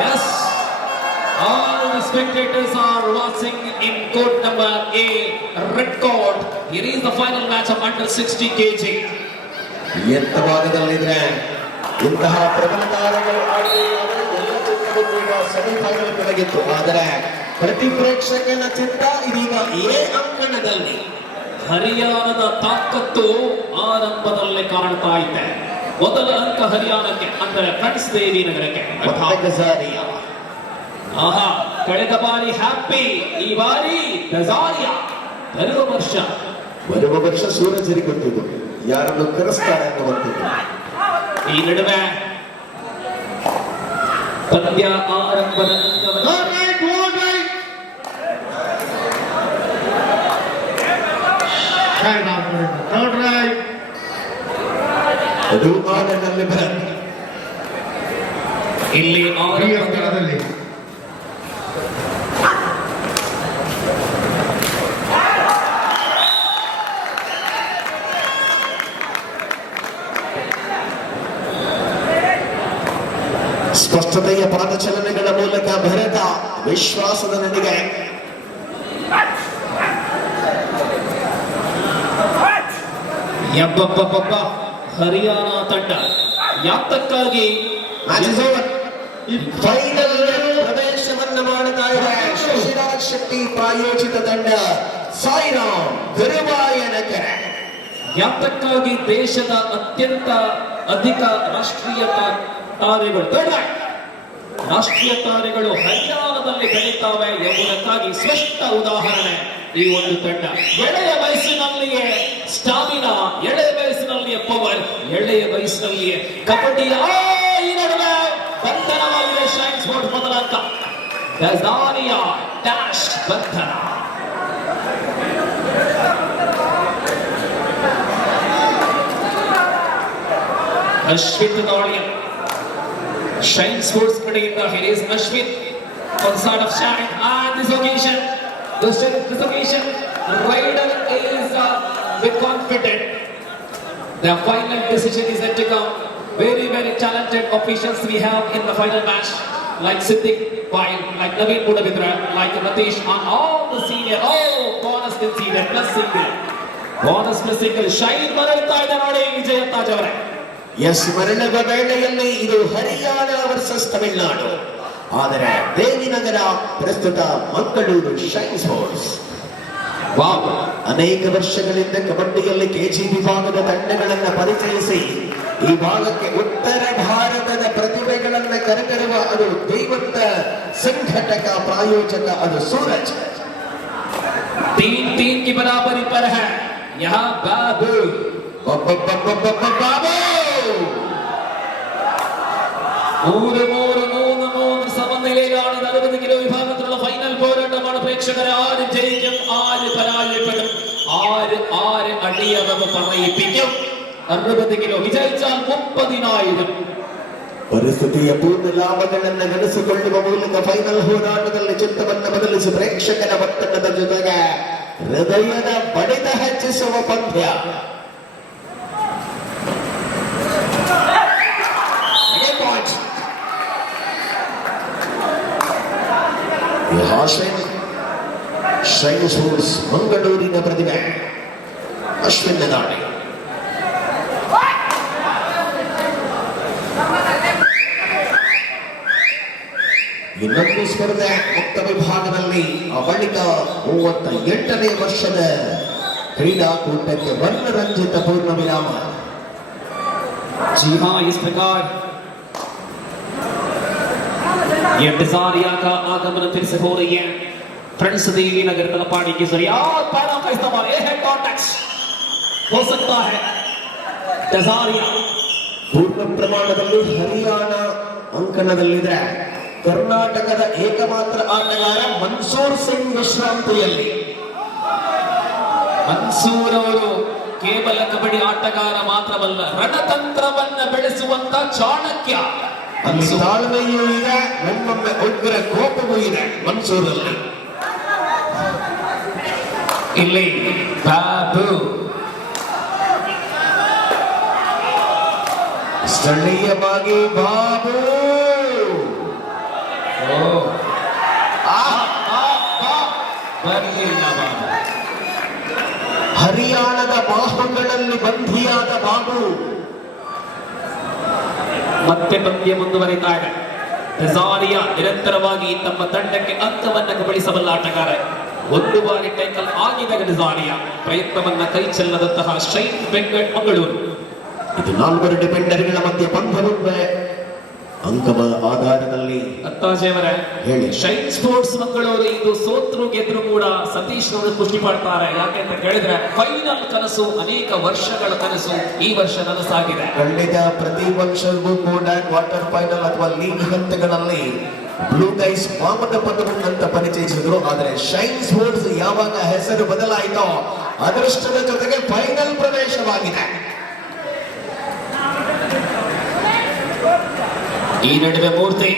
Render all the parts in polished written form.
Yes, all the spectators are watching in court number A, red court. Here is the final match of under 60 kg. ಎತ್ತ ಭಾಗದಲ್ಲಿದ್ರೆ ಇಂತಹ ಪ್ರಬಲ ತಾರೆಗಳು ಆಡಿ ಎಲ್ಲ ಚಿತ್ರಗಳು ಈಗ ಸೆಮಿಫೈನಲ್ ಬೆಳಗಿತ್ತು. ಆದರೆ ಪ್ರತಿ ಪ್ರೇಕ್ಷಕನ ಚಿತ್ತ ಇದೀಗ ಎ ಅಂಕಣದಲ್ಲಿ. ಹರಿಯಾಣದ ತಾಕತ್ತು ಆರಂಭದಲ್ಲಿ ಕಾಣ್ತಾ ಇದೆ. ಮೊದಲ ಅಂಕ ಹರಿಯಾಣಕ್ಕೆ ಅಂದರೆ ಫ್ರೆಂಡ್ಸ್ ದೇವಿನಗರಕ್ಕೆ. ಆಹಾ, ಕಳೆದ ಬಾರಿ ಹ್ಯಾಪಿ, ಈ ಬಾರಿ ದಜಾರಿಯಾ. ಬರುವ ವರ್ಷ ಸೂರಜರಿ ಗೊತ್ತಿದ್ದು ಯಾರನ್ನು ಕರೆಸ್ತಾರೆ ಅನ್ನುವಂಥದ್ದು. ಈ ನಡುವೆ ಪಂದ್ಯ ಆರಂಭದ ಅದು ಆಟದಲ್ಲಿ ಇಲ್ಲಿ ಆರಂಭದಲ್ಲಿ ಸ್ಪಷ್ಟತೆಯ ಪಾದಚಲನೆಗಳ ಮೂಲಕ ಭರತ ವಿಶ್ವಾಸದ ನಡಿಗೆ. ಎಬ್ಬಬ್ಬಬ್ಬ, ಹರಿಯಾಣ ತಂಡ ಯಾತಕ್ಕಾಗಿ ಫೈನಲ್ ಪ್ರವೇಶವನ್ನು ಮಾಡುತ್ತಾ ಇದೆ. ಶಶಿರಾಜ್ ಶೆಟ್ಟಿ ಪ್ರಾಯೋಜಿತ ತಂಡ ಸಾಯಿರಾಮ್ ದುರ್ವಾಯನಕರ. ಯಾತಕ್ಕಾಗಿ ದೇಶದ ಅತ್ಯಂತ ಅಧಿಕ ರಾಷ್ಟ್ರೀಯ ತಾರೆಗಳು ಹರಿಯಾಣದಲ್ಲಿ ಬೆಳೀತಾವೆ ಎಂಬುದಕ್ಕಾಗಿ ಸ್ಪಷ್ಟ ಉದಾಹರಣೆ ಈ ಒಂದು ತಂಡ. ಎಳೆಯ ವಯಸ್ಸಿನಲ್ಲಿಯೇ ಸ್ಟಾಮಿನಾ, ಎಳೆಯ ವಯಸ್ಸಿನಲ್ಲಿಯೇ ಪವರ್, ಎಳೆಯ ವಯಸ್ಸಿನಲ್ಲಿಯೇ ಕಬಡ್ಡಿಯ ಈ ನಡುವೆ ಬಂಧನವಾಗಿದೆ. ಶೈನ್ ಸ್ಪೋರ್ಟ್ಸ್ ಮೊದಲ ಅಂಕ. ದಜಾರಿಯಾ ಡ್ಯಾಶ್ ಬಂಧನ. ಅಶ್ವಿತ್ ದಾಳಿಯ Shine Sports ಕಡೆಯಿಂದ here is Ashwin on side of Shine, and this occasion rider is with confident. The final decision is yet to come. Very talented officials we have in the final match, like Swasthik, like Naveen Budavitra, like Natish, and all the senior. Bonus conceded plus single. Shine ಮರಳ್ತಾ ಇದೆ ನೋಡಿ ವಿಜಯ ತಾಜ್ ಅವರೇ. S, ಮರಣದ ವೇಳೆಯಲ್ಲಿ ಇದು Haryana versus Tamil Nadu. ಆದರೆ ದೇವಿನಗರ ಪ್ರಸ್ತುತ Mangaluru shine sports. ಅನೇಕ ವರ್ಷಗಳಿಂದ ಕಬಡ್ಡಿಯಲ್ಲಿ ಕೆಜಿ ವಿಭಾಗದ ತಂಡಗಳನ್ನು ಪರಿಚಯಿಸಿ ಈ ಭಾಗಕ್ಕೆ ಉತ್ತರ ಭಾರತದ ಪ್ರತಿಭೆಗಳನ್ನು ಕರೆತರುವ ಅದು ದೈವತ್ತ ಸಂಘಟಕ ಪ್ರಾಯೋಜಕ ಅದು ಸೂರಜ್. 3-3 की बराबरी पर है यहाँ बाबू. മൂന്ന് സമനിലയിലാണ് 60 കിലോ വിഭാഗത്തിലുള്ള ഫൈനൽ പോരാട്ടമാണ്. പ്രേക്ഷകരെ ആര് ജയിക്കും, ആര് പരാജയപ്പെടും, ആര് അടിയറവ് പറയിപ്പിക്കും. 60 കിലോ വിജയിച്ചാൽ 30,000. ಪರಿಸ್ಥಿತಿಯ ಪೂರ್ಣ ಲಾಭಗಳನ್ನು ಗಳಿಸಿಕೊಳ್ಳುವ ಮೂಲಕ ಫೈನಲ್ ಹೋರಾಟದಲ್ಲಿ ಚಿತ್ತವನ್ನು ಬದಲಿಸಿ ಪ್ರೇಕ್ಷಕರ ಒತ್ತಡದ ಜೊತೆಗೆ ಹೃದಯದ ಬಡಿತ ಹೆಚ್ಚಿಸುವ ಪಂದ್ಯ. ಶೈನ್ ಸ್ಪೋರ್ಟ್ಸ್ ಮಂಗಳೂರಿನ ಪ್ರತಿಭೆ ಅಶ್ವಿನ್ ದಾಳಿ. ಇನ್ನೊಂದು ಸ್ಪರ್ಧೆ ಮುಕ್ತ ವಿಭಾಗದಲ್ಲಿ ಬಳಿಕ 38ನೇ ವರ್ಷದ ಕ್ರೀಡಾಕೂಟಕ್ಕೆ ವರ್ಣರಂಜಿತ ಪೂರ್ಣ ವಿರಾಮ. जी हाँ, इस प्रकार ये दजारिया का आगमन फिर से हो रही है. फ्रेंड्स देवीनगर तलपाड़ी के जरिए पैरों का इस्तेमाल, ये है कॉन्टैक्ट हो सकता है. दजारिया ಪೂರ್ಣ ಪ್ರಮಾಣದಲ್ಲಿ ಹರಿಯಾಣ ಅಂಕಣದಲ್ಲಿದೆ. ಕರ್ನಾಟಕದ ಏಕಮಾತ್ರ ಆಟಗಾರ ಮನ್ಸೂರ್ ಸಿಂಗ್ ವಿಶ್ರಾಂತಿಯಲ್ಲಿ. ಮನ್ಸೂರ್ ಅವರು ಕೇವಲ ಕಬಡ್ಡಿ ಆಟಗಾರ ಮಾತ್ರವಲ್ಲ, ರಣತಂತ್ರವನ್ನ ಬೆಳೆಸುವಂತ ಚಾಣಕ್ಯ. ಅಲ್ಲಿ ತಾಳ್ಮೆಯೂ ಇದೆ, ಒಮ್ಮೊಮ್ಮೆ ಉಗ್ರ ಕೋಪವೂ ಇದೆ ಮನ್ಸೂರಲ್ಲಿ. ಇಲ್ಲಿ ಬಾಬು ಸ್ಥಳೀಯವಾಗಿ ಬಾಬು ಬರಲಿಲ್ಲ ಬಾಬು. ಹರಿಯಾಣದ ಬಾಹುಗಳಲ್ಲಿ ಬಂಧಿಯಾದ ಬಾಬು. ಮತ್ತೆ ಪಂದ್ಯ ಮುಂದುವರಿತಾ ಇದೆ. ಡೆಜಾರಿಯಾ ನಿರಂತರವಾಗಿ ತಮ್ಮ ತಂಡಕ್ಕೆ ಅಂಕವನ್ನು ಕಬಳಿಸಬಲ್ಲ ಆಟಗಾರ. ಒಂದು ಬಾರಿ ಟೈಕಲ್ ಆಗಿದಾಗ ಡೆಜಾರಿಯಾ ಪ್ರಯತ್ನವನ್ನ ಕೈ ಚೆಲ್ಲದಂತಹ ಶೈನ್ ಬೆಂಗಟ್ ಮಂಗಳೂರು. ಇದು ನಾಲ್ವರು ಡಿಫೆಂಡರ್ಗಳ ಮಧ್ಯೆ ಪಂದ್ಯವಿದೆ. ಅಂಕದ ಆಧಾರದಲ್ಲಿ ಅತ್ತಾಜೆಯವರೇ ಹೇಳಿ. ಶೈನ್ ಸ್ಪೋರ್ಟ್ಸ್ ಮಂಗಳೂರು ಇದು ಸೋತ್ರು ಗೆದ್ರು ಕೂಡ ಸತೀಶ್ ಅವರು ಪುಷ್ಟಿ ಮಾಡ್ತಾರೆ. ಯಾಕೆ ಅಂತ ಕೇಳಿದ್ರೆ ಫೈನಲ್ ಕನಸು ಅನೇಕ ವರ್ಷಗಳ ಕನಸು ಈ ವರ್ಷ ನನಸಾಗಿದೆ. ಖಂಡಿತ ಪ್ರತಿ ವರ್ಷವೂ ಕೂಡ ಕ್ವಾರ್ಟರ್ ಫೈನಲ್ ಅಥವಾ ಲೀಗ್ ಹಂತಗಳಲ್ಲಿ ಬ್ಲೂ ಗೈಸ್ ವಾಮನ ಪದವನ್ನು ಅಂತ ಪರಿಚಯಿಸಿದ್ರು. ಆದರೆ ಶೈನ್ ಸ್ಪೋರ್ಟ್ಸ್ ಯಾವಾಗ ಹೆಸರು ಬದಲಾಯಿತೋ ಅದೃಷ್ಟದ ಜೊತೆಗೆ ಫೈನಲ್ ಪ್ರವೇಶವಾಗಿದೆ. ಈ ನಡುವೆ ಮೂರ್ತಿ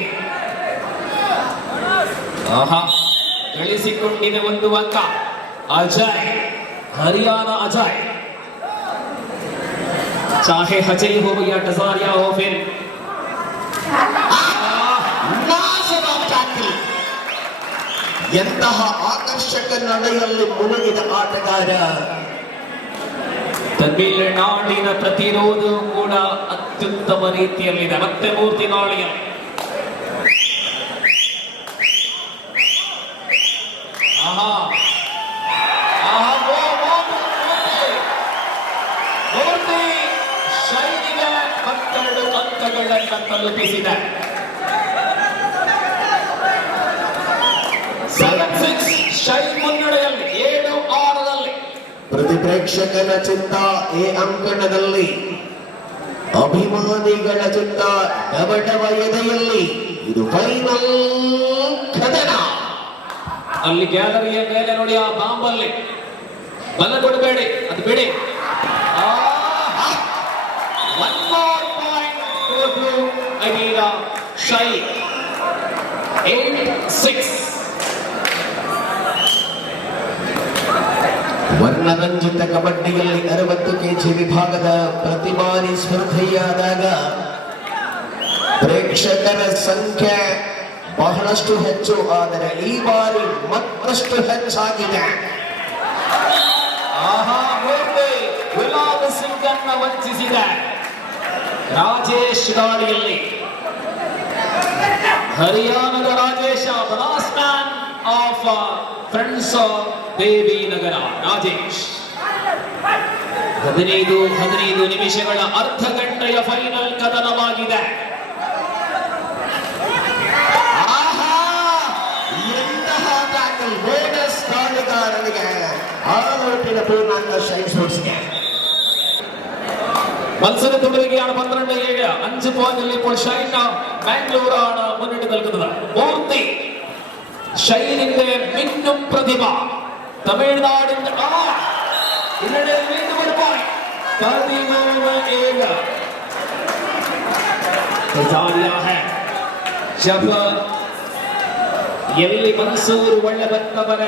ಗಳಿಸಿಕೊಂಡಿದೆ ಒಂದು ಅಂಕ. ಅಜಯ್, ಹರಿಯಾಣ ಅಜಯ್, ಚಾಹೆ ಅಜಯ್ हो या डजारिया हो फिर ಎಂತಹ ಆಕರ್ಷಕ ನಡೆಯಲ್ಲಿ ಮುಳುಗಿದ ಆಟಗಾರ. ತಮಿಳುನಾಡಿನ ಪ್ರತಿರೋಧವು ಕೂಡ ಅತ್ಯುತ್ತಮ ರೀತಿಯಲ್ಲಿದೆ. ಮತ್ತೆ ಮೂರ್ತಿ ನಾಳಿಯ ಮೂರ್ತಿ ಶೈನಿಗೆ 12 ಅಂಕಗಳನ್ನು ತಲುಪಿಸಿದೆ. 7-6 ಶೈನ್ ಮುನ್ನಡೆಯಲ್ಲಿ 7-6ರಲ್ಲಿ. ಪ್ರತಿ ಪ್ರೇಕ್ಷಕನ ಚಿತ್ತ ಈ ಅಂಕಣದಲ್ಲಿ, ಅಭಿಮಾನಿಗಳ ಚಿತ್ತ ಡಬಡವ ಎದೆಯಲ್ಲಿ. ಇದು ಫೈನಲ್ ಕದನ. ಅಲ್ಲಿ ಗ್ಯಾಲರಿಯ ಮೇಲೆ ನೋಡಿ ಆ ಬಾಂಬಲ್ಲಿ ಬಲ ಕೊಡಬೇಡಿ, ಅದು ಬಿಡಿ. 1 more point to blue Hariyana Shine. 8-6. ವರ್ಣರಂಜಿತ ಕಬಡ್ಡಿಯಲ್ಲಿ 60 ಕೆಜಿ ವಿಭಾಗದ ಪ್ರತಿ ಬಾರಿ ಸ್ಪರ್ಧೆಯಾದಾಗ ಪ್ರೇಕ್ಷಕರ ಸಂಖ್ಯೆ ಬಹಳಷ್ಟು ಹೆಚ್ಚು. ಆದರೆ ಈ ಬಾರಿ ಮತ್ತಷ್ಟು ಹೆಚ್ಚಾಗಿದೆ. ಗುಲಾಬ್ ಸಿಂಗ್ ಅನ್ನ ವಂಚಿಸಿದೆ. ರಾಜೇಶ್ ಗಾಡಿಯಲ್ಲಿ ಹರಿಯಾಣದ Rajesh, last man of friends Devinagar Rajesh. 15 ನಿಮಿಷಗಳ ಅರ್ಧ ಗಂಟೆಯ ಫೈನಲ್ ಕದನವಾಗಿದೆ. ಎಂತಹ ಟ್ಯಾಕಲ್! ಬೋನಸ್ ದಾಳಿಗಾರನಿಗೆ 6 ಪೂರ್ಣಾಂಕ ಶೈನ್ ಸ್ಪೋರ್ಟ್ಸ್ಗೆ. മത്സരം തുടരുകയാണ്. 12-7 5 പോയിന്റിൽ ഇപ്പോൾ ഷൈൻ ബാംഗ്ലൂരാണ് മുന്നിട്ട് നിൽക്കുന്നത്. മൂർത്തി ഷൈനിന്റെ മിന്നും പ്രതിഭ തമിഴ്നാടിന്റെ ഇതിനിടെ വീണ്ടും ഒരു പോയിന്റ്. 13-7 ಜಬ್ ಎಲ್ಲಿ ಮನ್ಸೂರು ಒಳ್ಳೆಬತ್ತವರ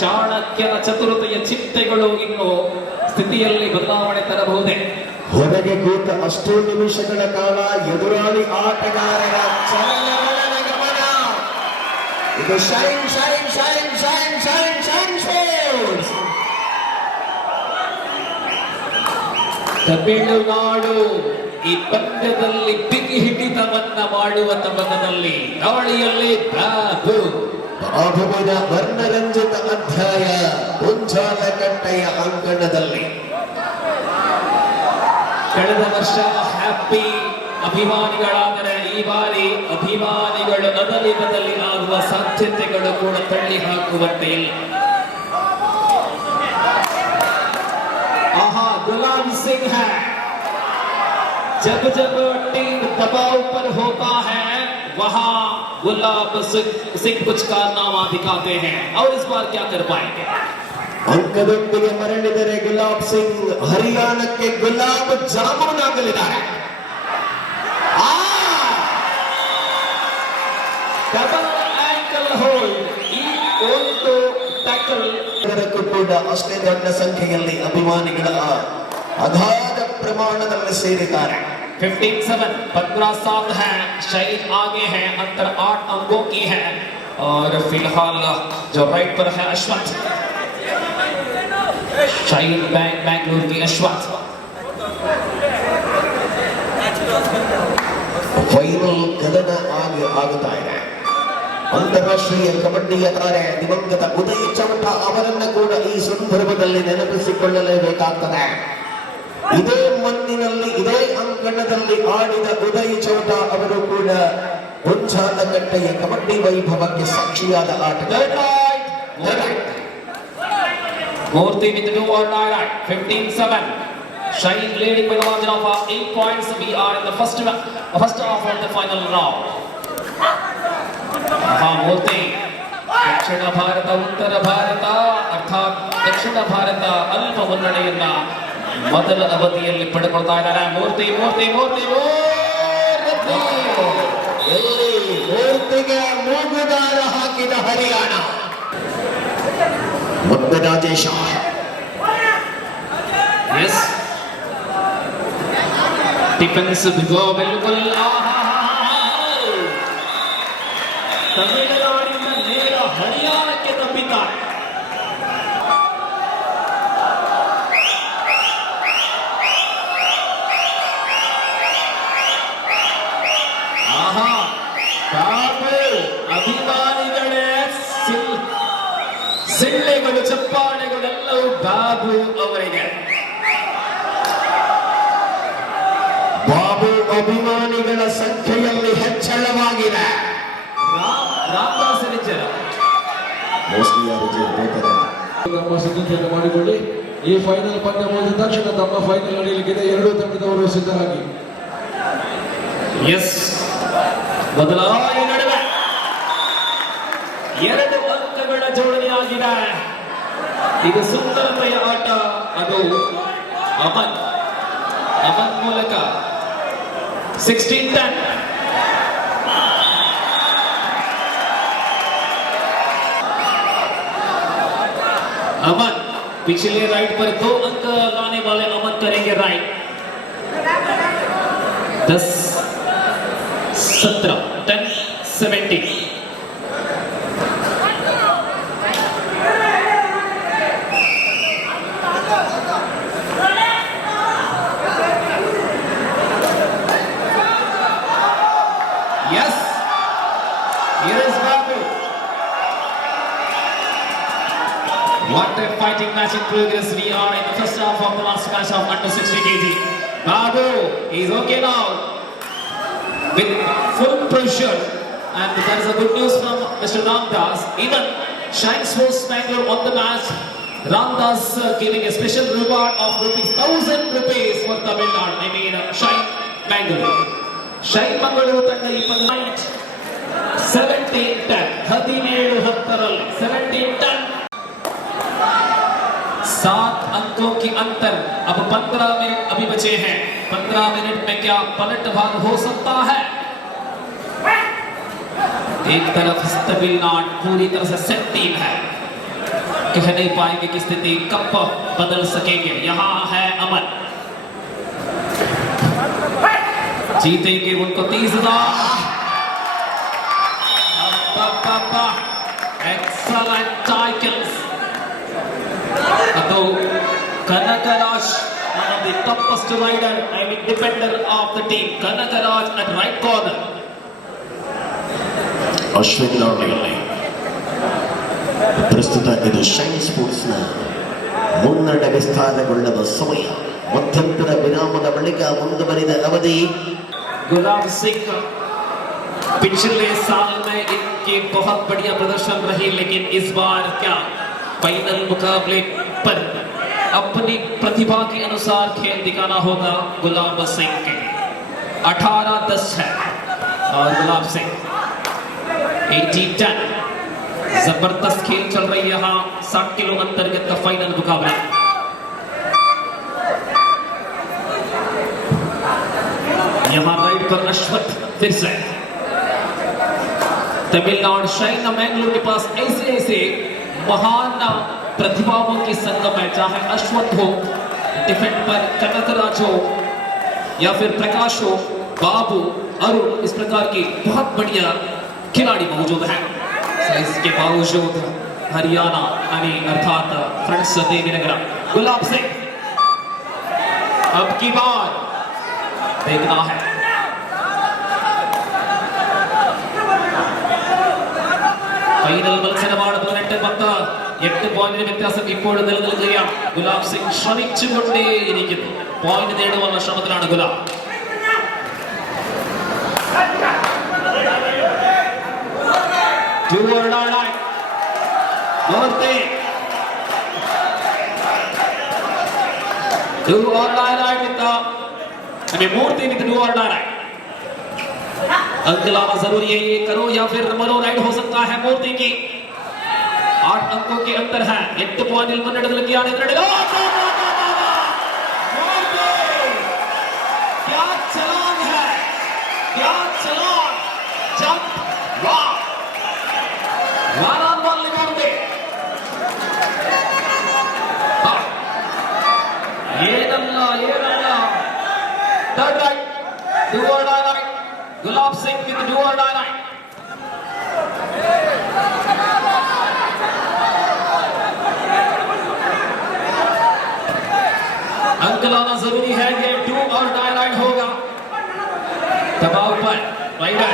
ಚಾಣಕ್ಯನ ಚತುರತೆಯ ಚಿಟ್ಟೆಗಳು ಇನ್ನು ಸ್ಥಿತಿಯಲ್ಲಿ ಬದಲಾವಣೆ ತರಬಹುದೇ. ಹೊರಗೆ ಕೂತ ಅಷ್ಟೂ ನಿಮಿಷಗಳ ಕಾಲ ಎದುರಾಳಿ ಆಟಗಾರರ ಚಲನವಲನ ಗಮನ. ಇದು shine shine shine shine shine shine sports. Tamil Nadu ಈ ಪಂದ್ಯದಲ್ಲಿ ಬಿಗಿ ಹಿಡಿತವನ್ನ ಮಾಡುವ ತಮ್ಮದಲ್ಲಿ ದಾಳಿಯಲ್ಲಿ ಬಾಬುವಿನ ವರ್ಣರಂಜಿತ ಅಧ್ಯಾಯ ಮುಂಜಾಲಕಟ್ಟೆಯ ಅಂಕಣದಲ್ಲಿ. ಕಳೆದ ವರ್ಷ ಹ್ಯಾಪಿ ಅಭಿಮಾನಿಗಳಾದರೆ ಈ ಬಾರಿ ಅಭಿಮಾನಿಗಳು ಬದಲಿ ಬದಲಿ ಆಗುವ ಸಾಧ್ಯತೆಗಳು ಕೂಡ ತಳ್ಳಿ ಹಾಕುವಂತೆ ಇಲ್ಲ. गुलाब सिंह है. जब जब टीम दबाव पर होता है वहां गुलाब सिंह कुछ कारनामा दिखाते हैं और इस बार क्या कर पाएंगे. ಅಂಕದೊಂದಿಗೆ ಮರಳಿದರೆ ಗುಲಾಬ್ ಸಿಂಗ್ ಹರಿಯಾಣಕ್ಕೆ ಗುಲಾಬ್ ಜಾಮೂನ್ ಆಗಲಿದ್ದಾರೆ. Double ankle hold. ಈ ಒಂದು ಟ್ಯಾಕಲ್ ಕೂಡ ಅಷ್ಟೇ ದೊಡ್ಡ ಸಂಖ್ಯೆಯಲ್ಲಿ ಅಭಿಮಾನಿಗಳ ಅಗಾಧ ಪ್ರಮಾಣದಲ್ಲಿ ಸೇರಿದ್ದಾರೆ. 15-7 15 साल है. शायद आगे है. अंतर 8 अंकों की है और फिलहाल जो राइट पर है अश्वथ, शाइन बैंगलोर की अश्वथ। ಫೈನಲ್ ಕದನ ಆಗುತ್ತಾ ಇದೆ. ಅಂತಾರಾಷ್ಟ್ರೀಯ ಕಬಡ್ಡಿಯ ತಾರೆ ದಿವಂಗತ ಉದಯ್ ಚೌಟ ಅವರನ್ನ ಕೂಡ ಈ ಸಂದರ್ಭದಲ್ಲಿ ನೆನಪಿಸಿಕೊಳ್ಳಲೇಬೇಕಾಗ್ತದೆ. ಇದೇ ಮಣ್ಣಿನಲ್ಲಿ ಇದೇ ಅಂಕಣದಲ್ಲಿ ಆಡಿದ ಉದಯ್ ಚೌಟ ಅವರು ಕೂಡ ಹುಂಚಾಲಕಟ್ಟೆಯ ಕಬಡ್ಡಿ ವೈಭವಕ್ಕೆ ಸಾಕ್ಷಿಯಾದ ಆಟಗಾರ. Murthy with the 2-1 15-7. Shine leading by the margin of 8 points. We are in the first half of the final round. Murthy. ದಕ್ಷಿಣ ಭಾರತ ಉತ್ತರ ಭಾರತ ಅರ್ಥಾತ್ ದಕ್ಷಿಣ ಭಾರತ ಅಲ್ಪ ಮುನ್ನಡೆಯನ್ನ ಮೊದಲ ಅವಧಿಯಲ್ಲಿ ಪಡೆದುಕೊಳ್ತಾ ಇದ್ದಾರೆ. ಮೂರ್ತಿಗೆ ಮೂಗುದಾರ ಹಾಕಿದ ಹರಿಯಾಣ ಮುದ್ದರಾಜೇಶ. ಎಸ್ ಡಿಫೆನ್ಸ್ ಬಿಲ್ಕುಲ್ ತಮಿಳುನಾಡಿನ ನೇರ ಹರಿಯಾಣಕ್ಕೆ ತಪ್ಪಿದ್ದಾರೆ. ಅಭಿಮಾನಿಗಳೇ ಸಿಳ್ಳೆಗಳು ಚಪ್ಪಾಳೆಗಳೆಲ್ಲವೂ ಬಾಬು ಅವರಿಗೆ. ಬಾಬು ಅಭಿಮಾನಿಗಳ ಸಂಖ್ಯೆಯಲ್ಲಿ ಹೆಚ್ಚಳವಾಗಿದೆ. ರಾಮದಾಸ್ ರಿಜರ ತಮ್ಮ ಸಿದ್ಧತೆಯನ್ನು ಮಾಡಿಕೊಳ್ಳಿ. ಈ ಫೈನಲ್ ಪಂದ್ಯ ಮುಗಿದ ತಕ್ಷಣ ತಮ್ಮ ಫೈನಲ್ ನಡೆಯಲಿಕ್ಕಿದೆ. ಎರಡೂ ತಂಡದವರು ಸಿದ್ಧರಾಗಿ. ಎಸ್ ಬದಲಾವಣೆ ನಡುವೆ 2 ಅಂಕಗಳ ಜೋಡಣೆಯಾಗಿದೆ. ಇದು ಸುಂದರತೆಯ ಆಟ. ಅದು ಅಮನ್ ಮೂಲಕ 16-10. अमन पिछले राइट पर 2 अंक लाने वाले अमन करेंगे right. 10-17 10-17. Yes, here is Babu. What a fighting match in progress. We are in the first half of the last match of under 60 kg. Babu is okay now with full pressure, and there is a good news from Mr. Ramdas. Even Shine Sports Bangalore on the match. Ramdas giving a special reward of ₹1,000 for Tamilnadu. I mean Shine Bangalore. Shine Bangalore ತಂಡ 17-10 17-10 17-10. 7 अंकों की अंतर. अब 15 minute अभी बचे हैं. 15 minute में क्या पलटवार हो सकता है? एक तरफ तमिलनाडु पूरी तरह से सेट टीम है. कह नहीं पाएंगे कि स्थिति कब बदल सकेंगे. यहाँ है अमन. जीतेंगे उनको 30,000. Excellent tackles. Although Kanakaraj, one of the toughest rider, I mean defender of the team. Kanakaraj at right corner. Ashwin ಲಾರ್ಡಿಯಲ್ಲಿ ಪ್ರಸ್ತುತ ಇದು ಶೈನ್ ಸ್ಪೋರ್ಟ್ಸ್ನ ಮುನ್ನಡೆ ವಿಸ್ತಾರಗೊಳ್ಳುವ ಸಮಯ. ಮಧ್ಯಂತರ ವಿರಾಮದ ಬಳಿಕ ಮುಂದುವರಿದ ಅವಧಿ. गुलाब सिंह पिछले साल में इनकी बहुत बढ़िया प्रदर्शन रही, लेकिन इस बार क्या फाइनल मुकाबले पर अपनी प्रतिभा के अनुसार खेल दिखाना होगा गुलाब सिंह के. 18-10 है और गुलाब सिंह 18-10. जबरदस्त खेल चल रही है यहाँ 60 किलो अंतर्गत का फाइनल मुकाबला. यहाँ राइट पर अश्वथ फिर से. तमिलनाडु शाइन बैंगलोर के पास ऐसे महान प्रतिभाओं की संगम है. चाहे अश्वथ हो, डिफेंड पर कनकराज हो, या फिर प्रकाश हो, बाबू, अरुण, इस प्रकार की बहुत बढ़िया खिलाड़ी मौजूद हैं. इसके बावजूद हरियाणा अर्थात फ्रेंड्स देवीनगर गुलाब सिंह अब की बार देखना है ഫൈനൽ മത്സരമാണ് 8 പോയിന്റിന് വ്യത്യാസം ഇപ്പോഴും നിലനിൽക്കുകയാണ്. ഗുലാബ് സിംഗ് ശ്രമിച്ചുകൊണ്ടേയിരിക്കുന്നു. പോയിന്റ് നേടുവാനുള്ള ശ്രമത്തിലാണ് ഗുലാബ്. मूर्ति विद डू और डाई अंक लाना जरूरी है. ये करो या फिर मनो राइड हो सकता है मूर्ति की. 8 अंकों के अंतर है. 8 पॉइंट क्या चलान है, क्या चलान. जंप वाह वारान वाल मूर्ति. ये नल्ला थर्ड राइट डू और die. Gulab Singh with the do or die line. अंक लाना जरूरी है. ये डू और डाई लाइन होगा. दबाव पर राइडर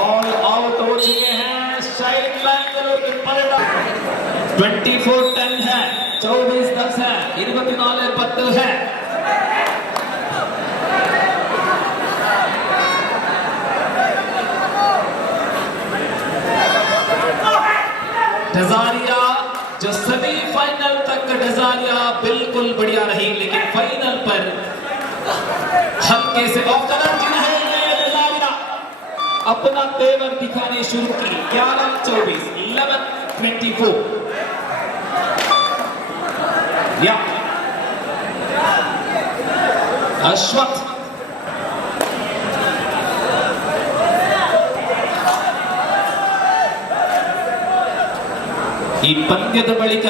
ऑल आउट हो चुके हैं. 24-10 है, 24-10 है, 24-10 है. डजारिया जो सेमीफाइनल तक डजारिया बिल्कुल बढ़िया रही, लेकिन फाइनल पर हल्के से ऑफ कलर जिन्हें डजारिया अपना तेवर दिखाने शुरू की. 11-24, 11-24. या अश्वथ ಈ ಪಂದ್ಯದ ಬಳಿಕ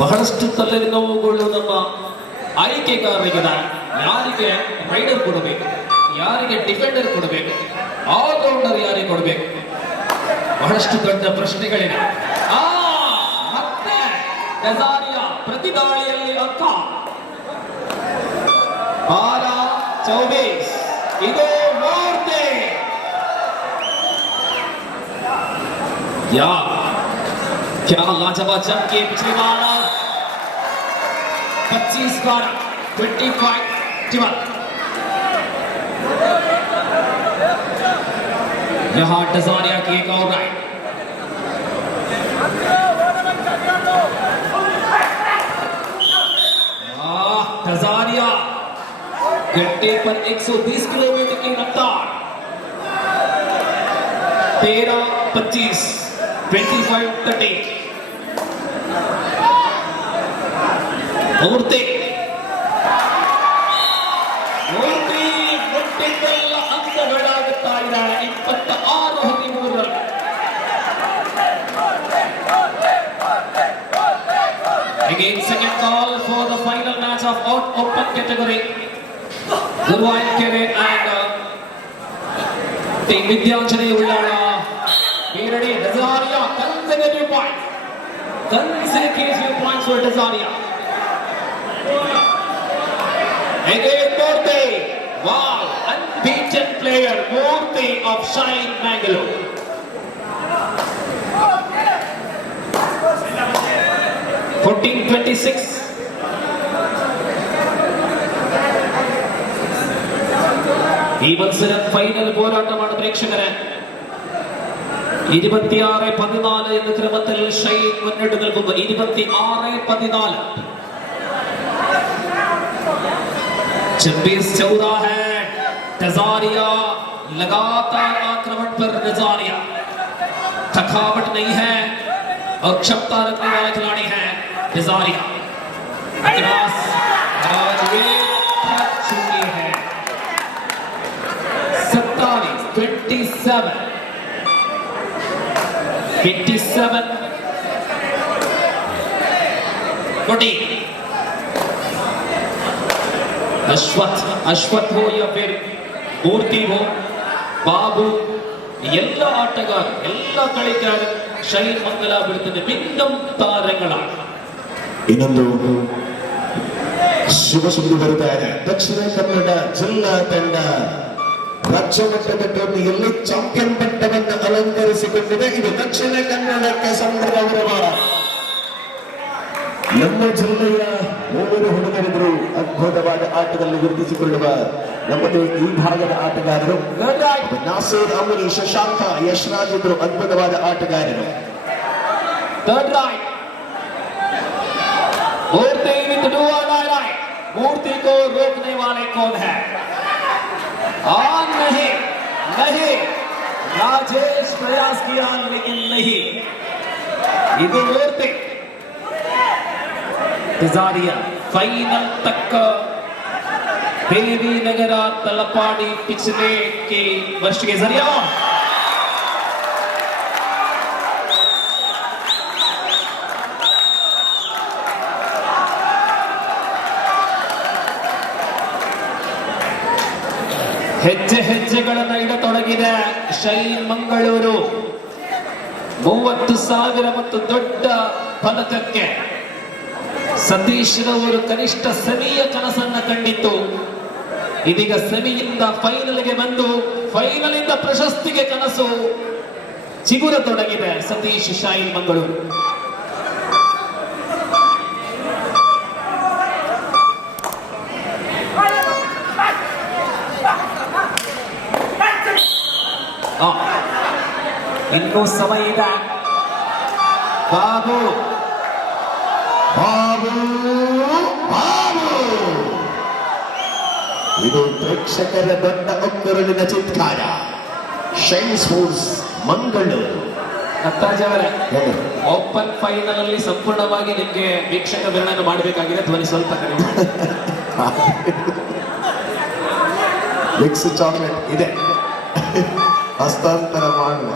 ಬಹಳಷ್ಟು ತಲೆನೋವುಗಳು ನಮ್ಮ ಆಯ್ಕೆಗಾರರಿಗೆ. ಯಾರಿಗೆ ರೈಡರ್ ಕೊಡಬೇಕು, ಯಾರಿಗೆ ಡಿಫೆಂಡರ್ ಕೊಡಬೇಕು, ಆಲ್ರೌಂಡರ್ ಯಾರಿಗೆ ಕೊಡಬೇಕು, ಬಹಳಷ್ಟು ದೊಡ್ಡ ಪ್ರಶ್ನೆಗಳಿವೆ. ಮತ್ತೆ ಡಜಾರಿಯಾ ಪ್ರತಿದಾಳಿಯಲ್ಲಿ ಅಂಕ 12-24. ಇದು ಮೂರ್ತಿ. या क्या लाजवाब जंप के पिछली बार 25-12, 25-12. यहां डजारिया की एक और राइट. डजारिया गड्ढे पर 120 किलोमीटर की रफ्तार. 13-25, 25-30. ಮೂರ್ತಿ ಮುಟ್ಟಿದ್ದೆಲ್ಲ ಅಂಕಗಳಾಗುತ್ತಾ ಇದ್ದಾರೆ. 26-13. Again, second call for the final match of open category. Guruvayur Kere and Team Vidyanjani Ullada. Be ready, Dazaria, consecutive points. Consecutive points for Dazaria. Again, Murthy. Wow, unbeaten player, Murthy of Shine Mangalore. (14-26). ഈ മത്സരം final പോരാട്ടമാണ് പ്രേക്ഷകരെ. 26-14 എന്ന ക്രമത്തിൽ ഷൈൻ മുന്നിട്ട് നിൽക്കുന്നു. 26-14. 26-14 है. डजारिया लगातार आक्रमण पर. डजारिया थकावट नहीं है और क्षमता रखने वाला खिलाड़ी है डजारिया. आज वे थक चुके हैं. 27-27. 27 14. ಅಶ್ವಥ್ ಹೋ ಯಾ ಫಿರ್ ಮೂರ್ತಿ ಹೋ ಬಾಬು ಎಲ್ಲ ಆಟಗಾರ ಎಲ್ಲ കളിക്കാർ ಶೈನ್ ಮಂಗಲ ಬಿಡುತ್ತದೆ ಭಿನ್ನಂ ತಾರങ്ങളാണ്. ಇನ್ನೊಂದು ಶುಭ ಸುದ್ದಿ ಬರ್ತಾ ಇದೆ. ದಕ್ಷಿಣ ಕನ್ನಡ ಜಿಲ್ಲಾ ತಂಡ ರಾಜ್ಯ ಮಟ್ಟದ ಟೂರ್ನಿಯಲ್ಲಿ ಚಾಂಪಿಯನ್ ಪಟ್ಟವನ್ನು ಅಲಂಕರಿಸಿಕೊಂಡಿದೆ. ಇದು ದಕ್ಷಿಣ ಕನ್ನಡಕ್ಕೆ ಸಂದ ಗೌರವ. ನಮ್ಮ ಜಿಲ್ಲೆಯ 3 ಹುಡುಗರಿದ್ರು ಅದ್ಭುತವಾದ ಆಟದಲ್ಲಿ ಗುರುತಿಸಿಕೊಳ್ಳುವ ನಮ್ಮದು ಈ ಭಾಗದ ಆಟಗಾರರು. ನಾಸೀರ್, ಅಮರಿ, ಶಶಾಂಕ, ಯಶ್ರಾಜ್ ಇದ್ರು ಅದ್ಭುತವಾದ ಆಟಗಾರರು. मूर्ति विद डू और डाई, मूर्ति को रोकने वाले कौन है? नहीं नहीं, राजेश प्रयास किया लेकिन नहीं. ಇದು ಮೂರ್ತಿ तिजारिया फाइनल तक देवीनगर तलपाड़ी पिछले के वर्ष के जरिया ಹೆಜ್ಜೆಗಳನ್ನು ಇಡತೊಡಗಿದೆ ಶೈನ್ ಮಂಗಳೂರು. 30,000 ಮತ್ತು ದೊಡ್ಡ ಪದಕಕ್ಕೆ ಸತೀಶ್ ರವರು ಕನಿಷ್ಠ ಸೆಮಿಯ ಕನಸನ್ನ ಕಂಡಿತ್ತು. ಇದೀಗ ಸೆಮಿಯಿಂದ ಫೈನಲ್ಗೆ ಬಂದು ಫೈನಲ್ ಇಂದ ಪ್ರಶಸ್ತಿಗೆ ಕನಸು ಚಿಗುರತೊಡಗಿದೆ ಸತೀಶ್ ಶೈನ್ ಮಂಗಳೂರು. ಇನ್ನೂ ಸಮಯ ಇದೆ. ಬಾಬು ಬಾಬು ಬಾಬು ಇದು ಪ್ರೇಕ್ಷಕರ ದೊಡ್ಡ ಒಕ್ಕರುಳಿನ ಚಿತ್ಕಾರ. Shine Sports Mangaluru. ನತ್ತಾಜ್ ಅವರೇ, ಓಪನ್ ಫೈನಲ್ ಅಲ್ಲಿ ಸಂಪೂರ್ಣವಾಗಿ ನಿಮ್ಗೆ ವೀಕ್ಷಕ ವಿವರಣೆ ಮಾಡಬೇಕಾಗಿದೆ. ಧ್ವನಿ ಸ್ವಲ್ಪ ಕಡಿಮೆ. ಮಿಕ್ಸ್ ಚಾಕ್ಲೇಟ್ ಇದೆ, ಹಸ್ತಾಂತರ ಮಾಡುವ.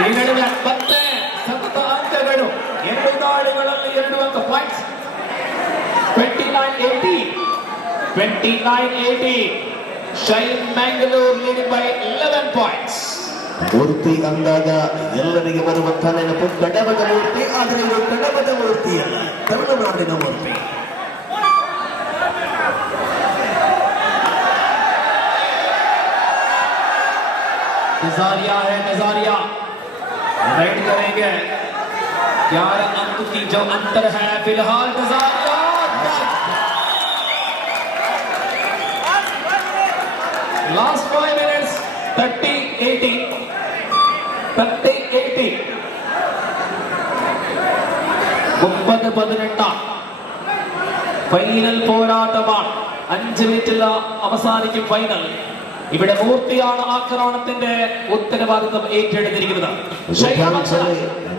ಈ ನಡುವೆ ಮತ್ತೆ ಸತತ ಅಂಕಗಳು 2 ದಾಳಿಗಳಲ್ಲಿ 2 ಅಂಕ points. 29-80 Shine Mangalore leading by 11 points. Murthy ಅಂದಾಗ ಎಲ್ಲರಿಗೆ ಬರುವಂತಹ ನೆನಪು ಕಡಬದ ಮೂರ್ತಿ. ಆದರೆ ಇದು ಕಡಬದ ಮೂರ್ತಿ ಅಲ್ಲ, ತಮಿಳುನಾಡಿನ ಮೂರ್ತಿ. नजारिया राइड करेंगे. 11 अंक की जो अंतर है फिलहाल नजारिया लास्ट 5 मिनट्स 30-80 30-18 ഫൈനൽ പോരാട്ടമാണ്. 5 മിനിറ്റിൽ അവസാനിക്കും ഫൈനൽ. ഇവിടെ മൂർത്തിയാണ് ആക്രമണത്തിന്റെ ഉത്തരവാദിത്വം ഏറ്റെടുത്തിരിക്കുന്നത്.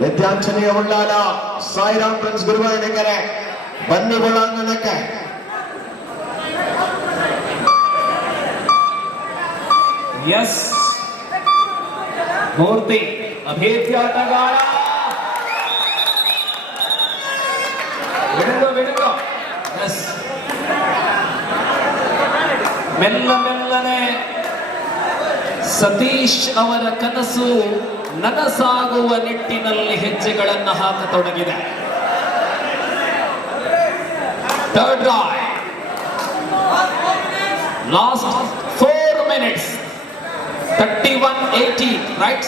ವಿದ್ಯಾಂಚನೆಯ ಉಳ್ಳಾಲ ಸಾಯಿರಾಮ್ ಫ್ರೆಂಡ್ಸ್ ಗುರುವಾಯನಗರ ಬನ್ನಿ ಒಳಾಂಗಣಕ್ಕೆ. ಯಸ್, ಮೂರ್ತಿ ಅಭೇದ್ಯಾಟಗಾರ. ಬಿಡುಗೋ. ಯಸ್, ಮೆಲ್ಲನೆ ಸತೀಶ್ ಅವರ ಕನಸು ನನಸಾಗುವ ನಿಟ್ಟಿನಲ್ಲಿ ಹೆಜ್ಜೆಗಳನ್ನು ಹಾಕತೊಡಗಿದೆ. Third raid, last 4 minutes 31-80 right.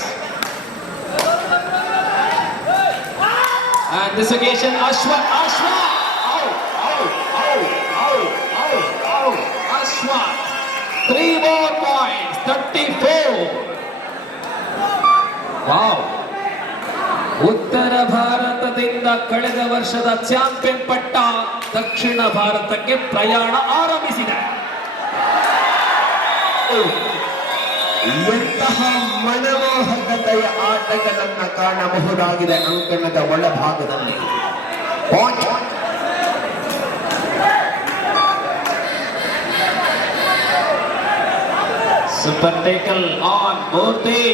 And this occasion Ashwat Ashwat 3 more points 34. Wow. ಉತ್ತರ ಭಾರತದಿಂದ ಕಳೆದ ವರ್ಷದ ಚಾಂಪಿಯನ್ ಪಟ್ಟ ದಕ್ಷಿಣ ಭಾರತಕ್ಕೆ ಪ್ರಯಾಣ ಆರಂಭಿಸಿದೆ. ಎಂತಹ ಮನಮೋಹಕತೆಯ ಆಟಗಳನ್ನು ಕಾಣಬಹುದಾಗಿದೆ ಅಂಕಣದ ಒಳಭಾಗದಲ್ಲಿ. Super tackle on Murthy.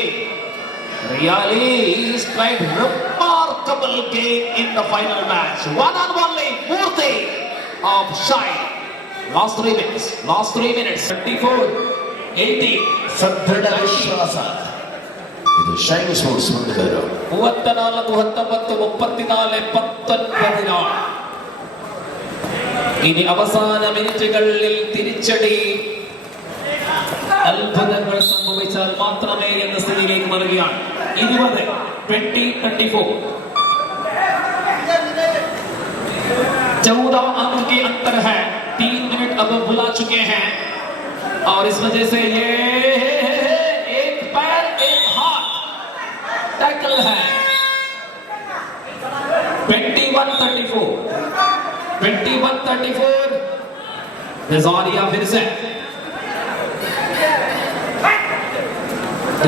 Really, he's played remarkable game in the final match. One and only Murthy of Shine. Last 3 minutes. 34, 80. ಸದೃಢ ವಿಶ್ವಾಸ. ಇದು ಶೈನ್ ಸ್ಪೋರ್ಟ್ಸ್ ಮಂಗಳೂರು. 34, 19, 34, 29. ഇനി അവസാന മിനിറ്റുകളിൽ തിരിച്ചടി അത്ഭുതങ്ങൾ സംഭവിച്ചാൽ മാത്രമേ എന്ന സ്ഥിതിയിലേക്ക് മാറുകയാണ്. 20-24. 14 अंक के अंतर है. 3 मिनट अब बुला चुके हैं और इस वजह से ये एक पैर एक हाथ टैकल है. 21-34. 21-34. नजारिया फिर से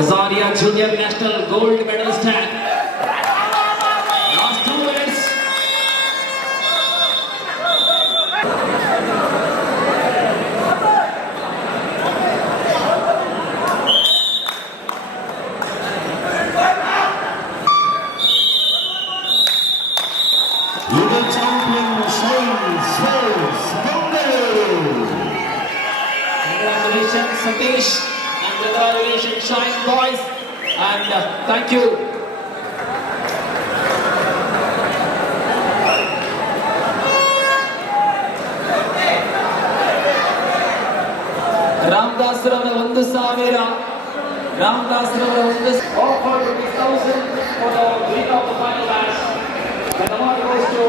Zaria Junior National Gold Medalist है. Last 2 minutes. Legal champion Shine Sports Mangalore. Congratulations Satish and congratulations Shine boys and thank you. Ramdas Rava 1,000. Ramdas Rava 1,000. Offer 50,000 for the winner of the final match. The award goes to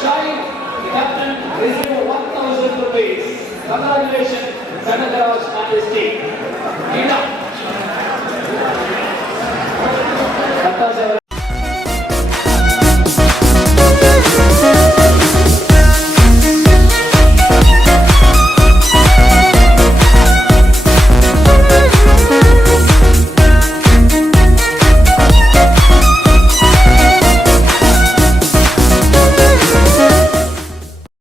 Shine. The captain received 1,000 rupees. Congratulations, Devinagara and his team.